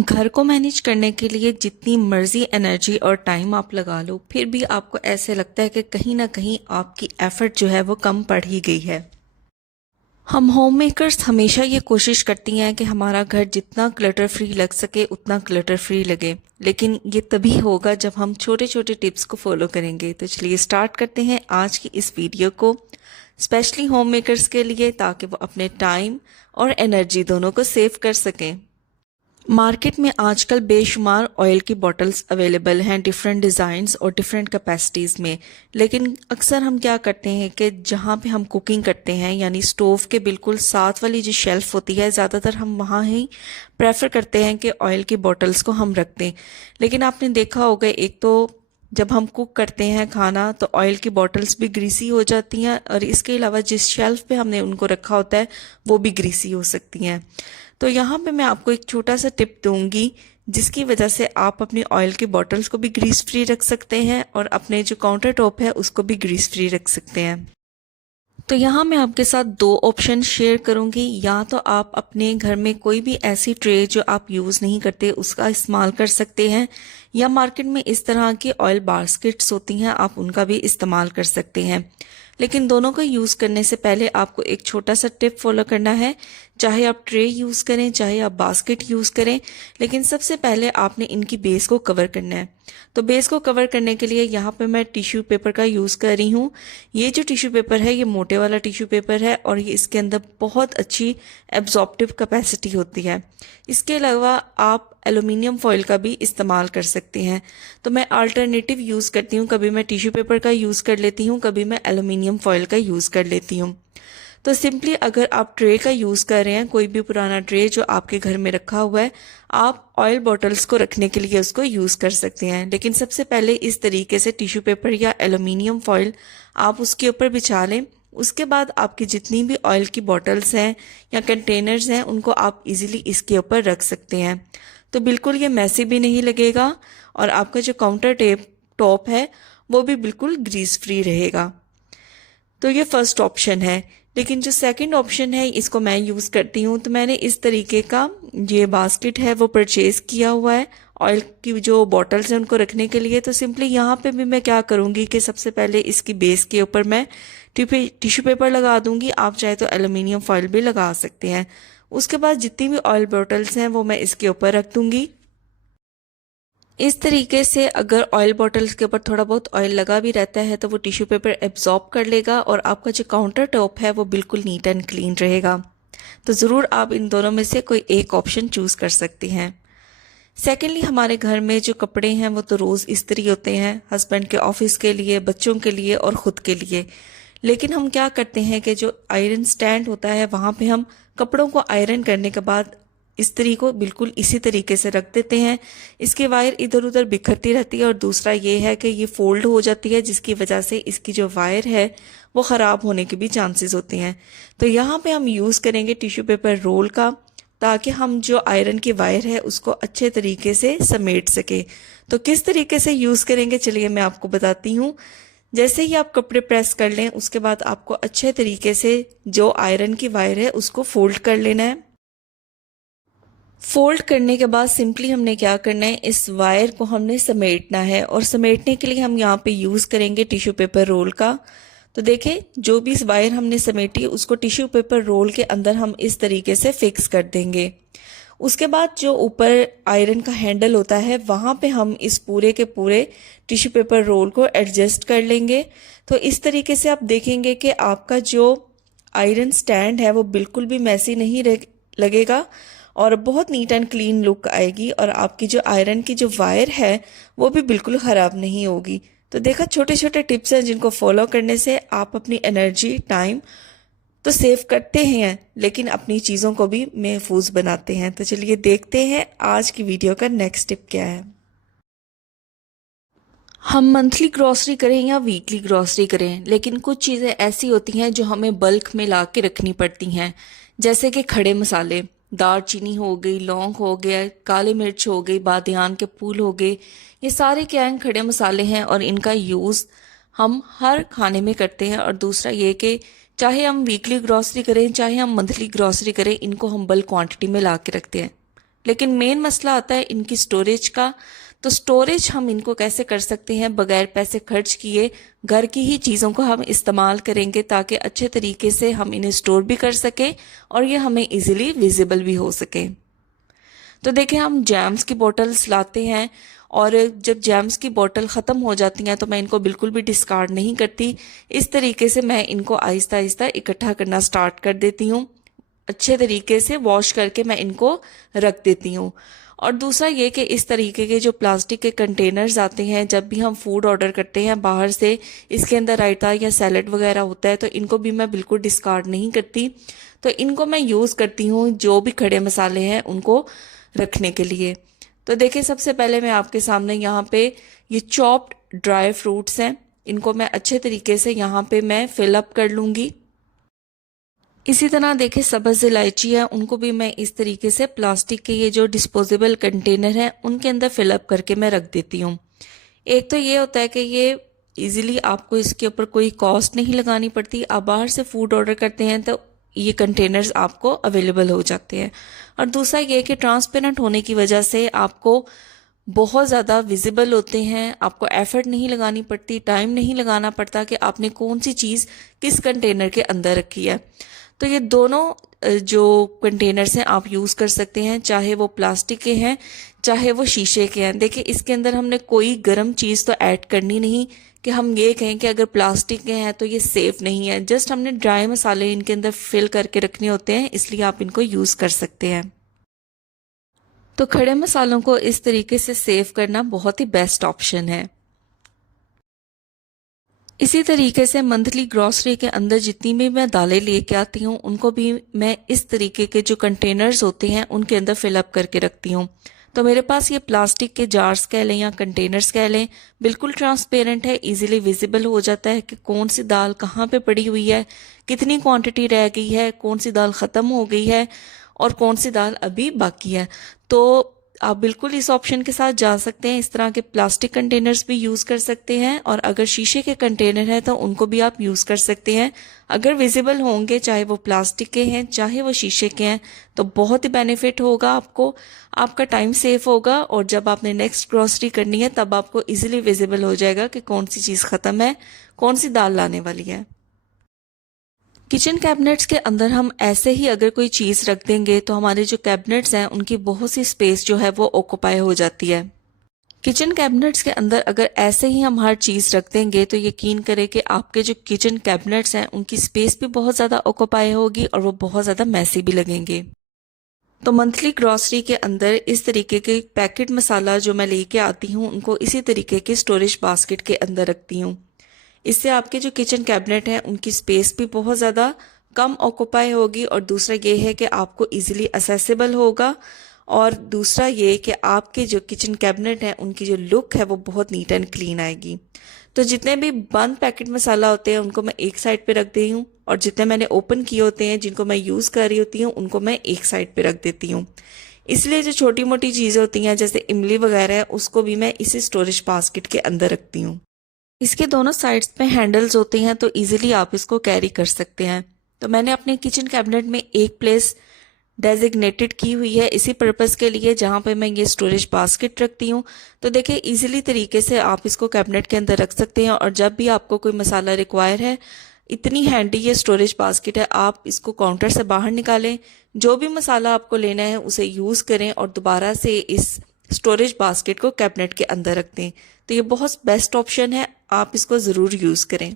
घर को मैनेज करने के लिए जितनी मर्जी एनर्जी और टाइम आप लगा लो, फिर भी आपको ऐसे लगता है कि कहीं ना कहीं आपकी एफर्ट जो है वो कम पड़ ही गई है। हम होम मेकर्स हमेशा ये कोशिश करती हैं कि हमारा घर जितना क्लटर फ्री लग सके उतना क्लटर फ्री लगे, लेकिन ये तभी होगा जब हम छोटे छोटे टिप्स को फॉलो करेंगे। तो चलिए स्टार्ट करते हैं आज की इस वीडियो को, स्पेशली होम मेकर्स के लिए, ताकि वो अपने टाइम और एनर्जी दोनों को सेव कर सकें। मार्केट में आजकल बेशुमार ऑयल की बॉटल्स अवेलेबल हैं, डिफरेंट डिज़ाइंस और डिफरेंट कैपेसिटीज़ में। लेकिन अक्सर हम क्या करते हैं कि जहाँ पे हम कुकिंग करते हैं, यानी स्टोव के बिल्कुल साथ वाली जो शेल्फ़ होती है, ज़्यादातर हम वहाँ ही प्रेफर करते हैं कि ऑयल की बॉटल्स को हम रख दें। लेकिन आपने देखा होगा, एक तो जब हम कुक करते हैं खाना तो ऑयल की बॉटल्स भी ग्रीसी हो जाती हैं, और इसके अलावा जिस शेल्फ पे हमने उनको रखा होता है वो भी ग्रीसी हो सकती हैं। तो यहाँ पे मैं आपको एक छोटा सा टिप दूंगी जिसकी वजह से आप अपनी ऑयल की बॉटल्स को भी ग्रीस फ्री रख सकते हैं और अपने जो काउंटर टॉप है उसको भी ग्रीस फ्री रख सकते हैं। तो यहाँ मैं आपके साथ दो ऑप्शन शेयर करूंगी। या तो आप अपने घर में कोई भी ऐसी ट्रे जो आप यूज़ नहीं करते उसका इस्तेमाल कर सकते हैं, या मार्केट में इस तरह की ऑयल बास्केट्स होती हैं, आप उनका भी इस्तेमाल कर सकते हैं। लेकिन दोनों को यूज़ करने से पहले आपको एक छोटा सा टिप फॉलो करना है। चाहे आप ट्रे यूज़ करें, चाहे आप बास्केट यूज़ करें, लेकिन सबसे पहले आपने इनकी बेस को कवर करना है। तो बेस को कवर करने के लिए यहाँ पे मैं टिश्यू पेपर का यूज़ कर रही हूँ। ये जो टिश्यू पेपर है ये मोटे वाला टिश्यू पेपर है और ये इसके अंदर बहुत अच्छी एब्जॉर्प्टिव कैपेसिटी होती है। इसके अलावा आप एल्युमिनियम फॉइल का भी इस्तेमाल कर सकते हैं। तो मैं अल्टरनेटिव यूज़ करती हूँ, कभी मैं टिश्यू पेपर का यूज़ कर लेती हूँ, कभी मैं एल्युमिनियम फॉइल का यूज़ कर लेती हूँ। तो सिंपली अगर आप ट्रे का यूज़ कर रहे हैं, कोई भी पुराना ट्रे जो आपके घर में रखा हुआ है, आप ऑयल बॉटल्स को रखने के लिए उसको यूज़ कर सकते हैं। लेकिन सबसे पहले इस तरीके से टिश्यू पेपर या एल्युमिनियम फॉइल आप उसके ऊपर बिछा लें। उसके बाद आपकी जितनी भी ऑयल की बॉटल्स हैं या कंटेनर्स हैं उनको आप इजीली इसके ऊपर रख सकते हैं। तो बिल्कुल ये मैसी भी नहीं लगेगा और आपका जो काउंटर टेप टॉप है वो भी बिल्कुल ग्रीस फ्री रहेगा। तो ये फर्स्ट ऑप्शन है। लेकिन जो सेकंड ऑप्शन है इसको मैं यूज़ करती हूँ। तो मैंने इस तरीके का ये बास्केट है वो परचेज़ किया हुआ है ऑयल की जो बॉटल्स हैं उनको रखने के लिए। तो सिंपली यहाँ पे भी मैं क्या करूँगी कि सबसे पहले इसकी बेस के ऊपर मैं टिश्यू पेपर लगा दूंगी। आप चाहे तो एल्युमिनियम फॉइल भी लगा सकते हैं। उसके बाद जितनी भी ऑयल बॉटल्स हैं वो मैं इसके ऊपर रख दूंगी। इस तरीके से अगर ऑयल बॉटल्स के ऊपर थोड़ा बहुत ऑयल लगा भी रहता है तो वो टिश्यू पेपर एब्जॉर्ब कर लेगा और आपका जो काउंटर टॉप है वो बिल्कुल नीट एंड क्लीन रहेगा। तो ज़रूर आप इन दोनों में से कोई एक ऑप्शन चूज़ कर सकते हैं। सेकेंडली, हमारे घर में जो कपड़े हैं वो तो रोज़ इस्त्री होते हैं, हस्बैंड के ऑफिस के लिए, बच्चों के लिए और ख़ुद के लिए। लेकिन हम क्या करते हैं कि जो आयरन स्टैंड होता है वहाँ पे हम कपड़ों को आयरन करने के बाद इस्त्री को बिल्कुल इसी तरीके से रख देते हैं। इसकी वायर इधर उधर बिखरती रहती है और दूसरा ये है कि ये फोल्ड हो जाती है, जिसकी वजह से इसकी जो वायर है वो ख़राब होने के भी चांसेस होते हैं। तो यहाँ पे हम यूज़ करेंगे टिश्यू पेपर रोल का, ताकि हम जो आयरन की वायर है उसको अच्छे तरीके से समेट सके। तो किस तरीके से यूज़ करेंगे चलिए मैं आपको बताती हूँ। जैसे ही आप कपड़े प्रेस कर लें उसके बाद आपको अच्छे तरीके से जो आयरन की वायर है उसको फोल्ड कर लेना है। फोल्ड करने के बाद सिंपली हमने क्या करना है, इस वायर को हमने समेटना है और समेटने के लिए हम यहाँ पे यूज़ करेंगे टिश्यू पेपर रोल का। तो देखें, जो भी इस वायर हमने समेटी उसको टिश्यू पेपर रोल के अंदर हम इस तरीके से फिक्स कर देंगे। उसके बाद जो ऊपर आयरन का हैंडल होता है वहाँ पे हम इस पूरे के पूरे टिश्यू पेपर रोल को एडजस्ट कर लेंगे। तो इस तरीके से आप देखेंगे कि आपका जो आयरन स्टैंड है वो बिल्कुल भी मैसी नहीं लगेगा और बहुत नीट एंड क्लीन लुक आएगी, और आपकी जो आयरन की जो वायर है वो भी बिल्कुल ख़राब नहीं होगी। तो देखा, छोटे छोटे टिप्स हैं जिनको फॉलो करने से आप अपनी एनर्जी, टाइम तो सेव करते हैं लेकिन अपनी चीज़ों को भी महफूज बनाते हैं। तो चलिए देखते हैं आज की वीडियो का नेक्स्ट टिप क्या है। हम मंथली ग्रॉसरी करें या वीकली ग्रॉसरी करें, लेकिन कुछ चीज़ें ऐसी होती हैं जो हमें बल्क में ला के रखनी पड़ती हैं। जैसे कि खड़े मसाले, दालचीनी हो गई, लौंग हो गया, काली मिर्च हो गई, बादियान के फूल हो गए। ये सारे क्या हैं, खड़े मसाले हैं और इनका यूज़ हम हर खाने में करते हैं। और दूसरा ये कि चाहे हम वीकली ग्रॉसरी करें चाहे हम मंथली ग्रॉसरी करें, इनको हम बल्क क्वांटिटी में ला के रखते हैं। लेकिन मेन मसला आता है इनकी स्टोरेज का। तो स्टोरेज हम इनको कैसे कर सकते हैं बगैर पैसे खर्च किए, घर की ही चीज़ों को हम इस्तेमाल करेंगे ताकि अच्छे तरीके से हम इन्हें स्टोर भी कर सकें और ये हमें इजीली विजिबल भी हो सके। तो देखिए, हम जैम्स की बोतल्स लाते हैं और जब जैम्स की बोतल ख़त्म हो जाती हैं तो मैं इनको बिल्कुल भी डिस्कार्ड नहीं करती। इस तरीके से मैं इनको आहिस्ता आहिस्ता इकट्ठा करना स्टार्ट कर देती हूँ। अच्छे तरीके से वॉश करके मैं इनको रख देती हूँ। और दूसरा ये कि इस तरीके के जो प्लास्टिक के कंटेनर्स आते हैं, जब भी हम फूड ऑर्डर करते हैं बाहर से, इसके अंदर रायता या सैलड वगैरह होता है, तो इनको भी मैं बिल्कुल डिस्कार्ड नहीं करती। तो इनको मैं यूज़ करती हूँ जो भी खड़े मसाले हैं उनको रखने के लिए। तो देखिए, सबसे पहले मैं आपके सामने यहाँ पे ये चॉप्ड ड्राई फ्रूट्स हैं, इनको मैं अच्छे तरीके से यहाँ पे मैं फिल अप कर लूँगी। इसी तरह देखिए, सब्ज़ इलायची है, उनको भी मैं इस तरीके से प्लास्टिक के ये जो डिस्पोजेबल कंटेनर हैं उनके अंदर फिलअप करके मैं रख देती हूँ। एक तो ये होता है कि ये इजीली आपको इसके ऊपर कोई कॉस्ट नहीं लगानी पड़ती। आप बाहर से फूड ऑर्डर करते हैं तो ये कंटेनर्स आपको अवेलेबल हो जाते हैं। और दूसरा ये कि ट्रांसपेरेंट होने की वजह से आपको बहुत ज़्यादा विजिबल होते हैं, आपको एफर्ट नहीं लगानी पड़ती, टाइम नहीं लगाना पड़ता कि आपने कौन सी चीज़ किस कंटेनर के अंदर रखी है। तो ये दोनों जो कंटेनर्स हैं आप यूज़ कर सकते हैं, चाहे वो प्लास्टिक के हैं चाहे वो शीशे के हैं। देखिए, इसके अंदर हमने कोई गर्म चीज़ तो ऐड करनी नहीं कि हम ये कहें कि अगर प्लास्टिक के हैं तो ये सेफ़ नहीं है। जस्ट हमने ड्राई मसाले इनके अंदर फिल करके रखने होते हैं, इसलिए आप इनको यूज़ कर सकते हैं। तो खड़े मसालों को इस तरीके से सेव करना बहुत ही बेस्ट ऑप्शन है। इसी तरीके से मंथली ग्रॉसरी के अंदर जितनी भी मैं दालें लेके आती हूँ उनको भी मैं इस तरीके के जो कंटेनर्स होते हैं उनके अंदर फिलअप करके रखती हूँ। तो मेरे पास ये प्लास्टिक के जार्स कह लें या कंटेनर्स कह लें, बिल्कुल ट्रांसपेरेंट है, इजीली विजिबल हो जाता है कि कौन सी दाल कहाँ पे पड़ी हुई है, कितनी क्वांटिटी रह गई है, कौन सी दाल ख़त्म हो गई है और कौन सी दाल अभी बाकी है। तो आप बिल्कुल इस ऑप्शन के साथ जा सकते हैं। इस तरह के प्लास्टिक कंटेनर्स भी यूज़ कर सकते हैं और अगर शीशे के कंटेनर हैं तो उनको भी आप यूज़ कर सकते हैं। अगर विजिबल होंगे, चाहे वो प्लास्टिक के हैं चाहे वो शीशे के हैं, तो बहुत ही बेनिफिट होगा आपको, आपका टाइम सेफ होगा और जब आपने नेक्स्ट ग्रॉसरी करनी है तब आपको इजीली विजिबल हो जाएगा कि कौन सी चीज़ ख़त्म है, कौन सी दाल लाने वाली है। किचन कैबिनेट्स के अंदर हम ऐसे ही अगर कोई चीज़ रख देंगे तो हमारे जो कैबिनेट्स हैं उनकी बहुत सी स्पेस जो है वो ऑक्यूपाई हो जाती है। किचन कैबिनेट्स के अंदर अगर ऐसे ही हम हर चीज़ रख देंगे तो यकीन करें कि आपके जो किचन कैबिनेट्स हैं उनकी स्पेस भी बहुत ज़्यादा ऑक्यूपाई होगी और वो बहुत ज़्यादा मैसी भी लगेंगे। तो मंथली ग्रॉसरी के अंदर इस तरीके के पैकेट मसाला जो मैं लेके आती हूँ उनको इसी तरीके के स्टोरेज बास्केट के अंदर रखती हूँ। इससे आपके जो किचन कैबिनेट हैं उनकी स्पेस भी बहुत ज़्यादा कम ऑक्यूपाई होगी और दूसरा ये है कि आपको इजीली असेसिबल होगा और दूसरा ये कि आपके जो किचन कैबिनेट हैं उनकी जो लुक है वो बहुत नीट एंड क्लीन आएगी। तो जितने भी बंद पैकेट मसाला होते हैं उनको मैं एक साइड पे रख दी हूँ और जितने मैंने ओपन किए होते हैं जिनको मैं यूज़ कर रही होती हूँ उनको मैं एक साइड पे रख देती हूँ। इसलिए जो छोटी मोटी चीज़ें होती हैं जैसे इमली वगैरह है उसको भी मैं इसी स्टोरेज बास्केट के अंदर रखती हूँ। इसके दोनों साइड्स पे हैंडल्स होते हैं तो इजीली आप इसको कैरी कर सकते हैं। तो मैंने अपने किचन कैबिनेट में एक प्लेस डेजिग्नेटेड की हुई है इसी पर्पज़ के लिए जहाँ पे मैं ये स्टोरेज बास्केट रखती हूँ। तो देखिए, इजीली तरीके से आप इसको कैबिनेट के अंदर रख सकते हैं और जब भी आपको कोई मसाला रिक्वायर है, इतनी हैंडी ये स्टोरेज बास्केट है, आप इसको काउंटर से बाहर निकालें, जो भी मसाला आपको लेना है उसे यूज़ करें और दोबारा से इस स्टोरेज बास्केट को कैबिनेट के अंदर रख दें। तो ये बहुत बेस्ट ऑप्शन है, आप इसको ज़रूर यूज़ करें।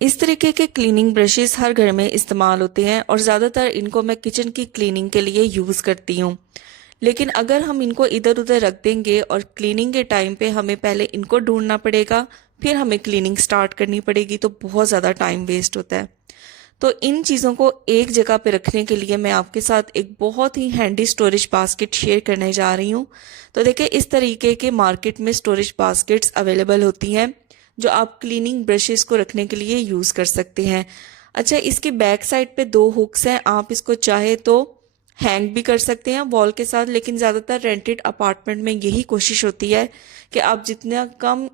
इस तरीके के क्लीनिंग ब्रशेस हर घर में इस्तेमाल होते हैं और ज़्यादातर इनको मैं किचन की क्लीनिंग के लिए यूज़ करती हूँ। लेकिन अगर हम इनको इधर उधर रख देंगे और क्लीनिंग के टाइम पे हमें पहले इनको ढूंढना पड़ेगा, फिर हमें क्लीनिंग स्टार्ट करनी पड़ेगी, तो बहुत ज़्यादा टाइम वेस्ट होता है। तो इन चीज़ों को एक जगह पे रखने के लिए मैं आपके साथ एक बहुत ही हैंडी स्टोरेज बास्केट शेयर करने जा रही हूँ। तो देखिए, इस तरीके के मार्केट में स्टोरेज बास्केट्स अवेलेबल होती हैं जो आप क्लीनिंग ब्रशेस को रखने के लिए यूज़ कर सकते हैं। अच्छा, इसके बैक साइड पे 2 हुक्स हैं, आप इसको चाहे तो हैंग भी कर सकते हैं वॉल के साथ, लेकिन ज़्यादातर रेंटेड अपार्टमेंट में यही कोशिश होती है कि आप जितना कम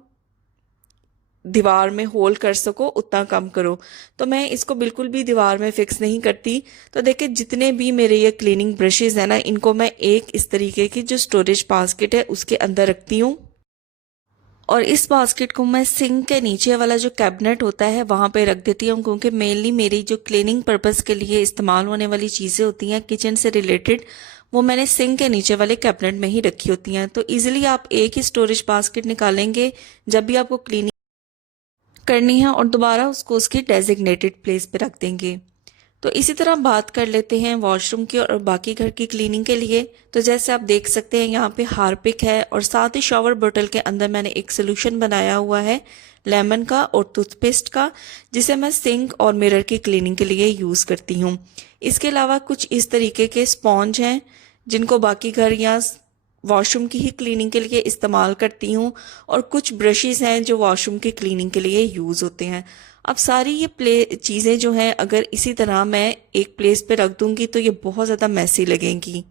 दीवार में होल कर सको उतना कम करो। तो मैं इसको बिल्कुल भी दीवार में फिक्स नहीं करती। तो देखिए जितने भी मेरे ये क्लीनिंग ब्रशेज है ना, इनको मैं एक इस तरीके की जो स्टोरेज बास्केट है उसके अंदर रखती हूँ, और इस बास्केट को मैं सिंक के नीचे वाला जो कैबिनेट होता है वहां पे रख देती हूँ, क्योंकि मेनली मेरी जो क्लीनिंग पर्पस के लिए इस्तेमाल होने वाली चीज़ें होती हैं किचन से रिलेटेड, वो मैंने सिंक के नीचे वाले कैबिनेट में ही रखी होती हैं। तो इजीली आप एक ही स्टोरेज बास्केट निकालेंगे जब भी आपको क्लीनिंग करनी है, और दोबारा उसको उसकी डेजिग्नेटेड प्लेस पे रख देंगे। तो इसी तरह बात कर लेते हैं वॉशरूम की और बाकी घर की क्लीनिंग के लिए। तो जैसे आप देख सकते हैं यहाँ पे हार्पिक है, और साथ ही शॉवर बोतल के अंदर मैंने एक सोल्यूशन बनाया हुआ है लेमन का और टूथपेस्ट का, जिसे मैं सिंक और मिरर की क्लीनिंग के लिए यूज़ करती हूँ। इसके अलावा कुछ इस तरीके के स्पॉन्ज हैं जिनको बाकी घर या वॉशरूम की ही क्लीनिंग के लिए इस्तेमाल करती हूँ, और कुछ ब्रशेस हैं जो वॉशरूम की क्लीनिंग के लिए यूज़ होते हैं। अब सारी ये चीज़ें जो हैं अगर इसी तरह मैं एक प्लेस पे रख दूंगी तो ये बहुत ज़्यादा मैसी लगेंगी।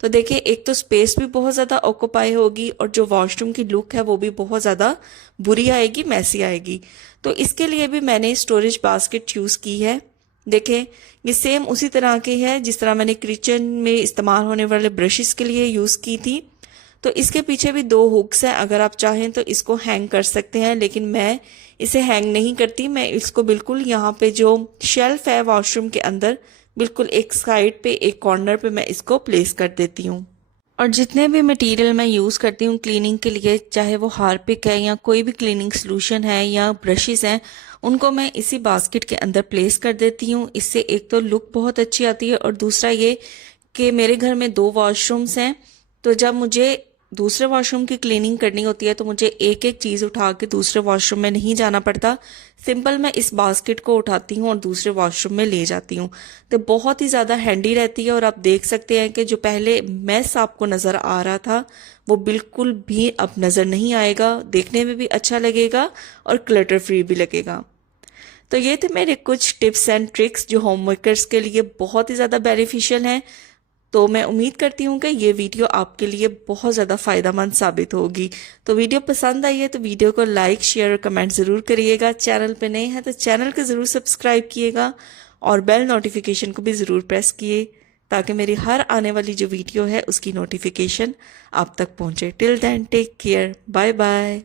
तो देखिए एक तो स्पेस भी बहुत ज़्यादा ऑक्यूपाई होगी, और जो वॉशरूम की लुक है वो भी बहुत ज़्यादा बुरी आएगी, मैसी आएगी। तो इसके लिए भी मैंने स्टोरेज बास्केट यूज़ की है। देखें ये सेम उसी तरह की है जिस तरह मैंने किचन में इस्तेमाल होने वाले ब्रशेस के लिए यूज़ की थी। तो इसके पीछे भी 2 हुक्स हैं, अगर आप चाहें तो इसको हैंग कर सकते हैं, लेकिन मैं इसे हैंग नहीं करती। मैं इसको बिल्कुल यहाँ पे जो शेल्फ है वॉशरूम के अंदर, बिल्कुल एक साइड पे, एक कॉर्नर पे मैं इसको प्लेस कर देती हूँ। और जितने भी मटेरियल मैं यूज़ करती हूँ क्लीनिंग के लिए, चाहे वो हार्पिक है या कोई भी क्लीनिंग सॉल्यूशन है या ब्रशेस हैं, उनको मैं इसी बास्केट के अंदर प्लेस कर देती हूँ। इससे एक तो लुक बहुत अच्छी आती है, और दूसरा ये कि मेरे घर में 2 वॉशरूम्स हैं, तो जब मुझे दूसरे वॉशरूम की क्लीनिंग करनी होती है तो मुझे एक एक चीज़ उठा के दूसरे वॉशरूम में नहीं जाना पड़ता। सिंपल मैं इस बास्केट को उठाती हूँ और दूसरे वॉशरूम में ले जाती हूँ। तो बहुत ही ज़्यादा हैंडी रहती है, और आप देख सकते हैं कि जो पहले मैस आपको नज़र आ रहा था वो बिल्कुल भी अब नज़र नहीं आएगा, देखने में भी अच्छा लगेगा और क्लटर फ्री भी लगेगा। तो ये थे मेरे कुछ टिप्स एंड ट्रिक्स जो होम मेकर्स के लिए बहुत ही ज़्यादा बेनिफिशियल हैं। तो मैं उम्मीद करती हूँ कि ये वीडियो आपके लिए बहुत ज़्यादा फ़ायदेमंद साबित होगी। तो वीडियो पसंद आई है तो वीडियो को लाइक, शेयर और कमेंट ज़रूर करिएगा। चैनल पे नए हैं तो चैनल को ज़रूर सब्सक्राइब किएगा, और बेल नोटिफिकेशन को भी ज़रूर प्रेस किए, ताकि मेरी हर आने वाली जो वीडियो है उसकी नोटिफिकेशन आप तक पहुँचे। Till then take care, bye bye.